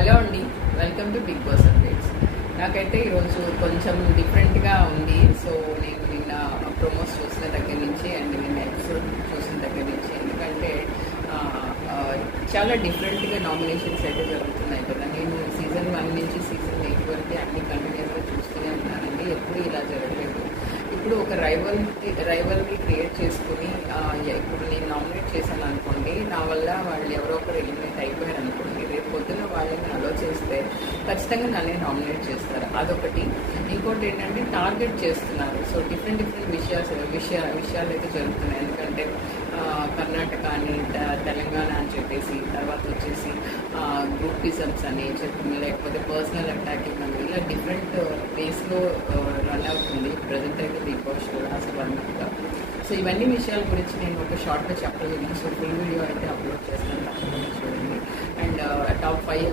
Hello అండి, welcome to Bigg Boss updates. నాకైతే ఈరోజు కొంచెం డిఫరెంట్గా ఉంది. సో నేను నిన్న ప్రోమోస్ చూసిన దగ్గర నుంచి అండ్ నిన్న ఎపిసోడ్ చూసిన దగ్గర నుంచి, ఎందుకంటే చాలా డిఫరెంట్గా నామినేషన్స్ అయితే జరుగుతున్నాయి కదా. నేను సీజన్ 1 నుంచి సీజన్ 8 వరకు అన్ని కంటిన్యూస్గా చూస్తూనే ఉన్నానండి. ఎప్పుడు ఇలా జరగలేదు. ఇప్పుడు ఒక రైవల్ని క్రియేట్ చేసుకుని ఇప్పుడు నేను నామినేట్ చేశాను అనుకోండి, నా వల్ల వాళ్ళు ఎవరో ఒకరు ఎలిమినేట్ అయిపోయారు అనుకోండి, రేపు పొద్దున్న వాళ్ళని అలో చేస్తే ఖచ్చితంగా నన్నే నామినేట్ చేస్తారు. అదొకటి. ఇంకోటి ఏంటంటే టార్గెట్ చేస్తున్నారు. సో డిఫరెంట్ విషయాలు అయితే జరుగుతున్నాయి. ఎందుకంటే కర్ణాటక అని, తెలంగాణ అని చెప్పేసి, తర్వాత వచ్చేసి గ్రూపిజమ్స్ అని చెప్పి, లేకపోతే పర్సనల్ అటాకింగ్ అని, ఇలా డిఫరెంట్ వేస్లో రన్ అవుతుంది ప్రజెంట్ అయితే బిగ్ బాస్ షో అసలు అన్నట్టుగా. సో ఇవన్నీ విషయాల గురించి నేను ఒక షార్ట్గా చెప్పలేను. సో ఫుల్ వీడియో అయితే అప్లోడ్ చేస్తాను, తప్పకుండా చూడండి. And top 5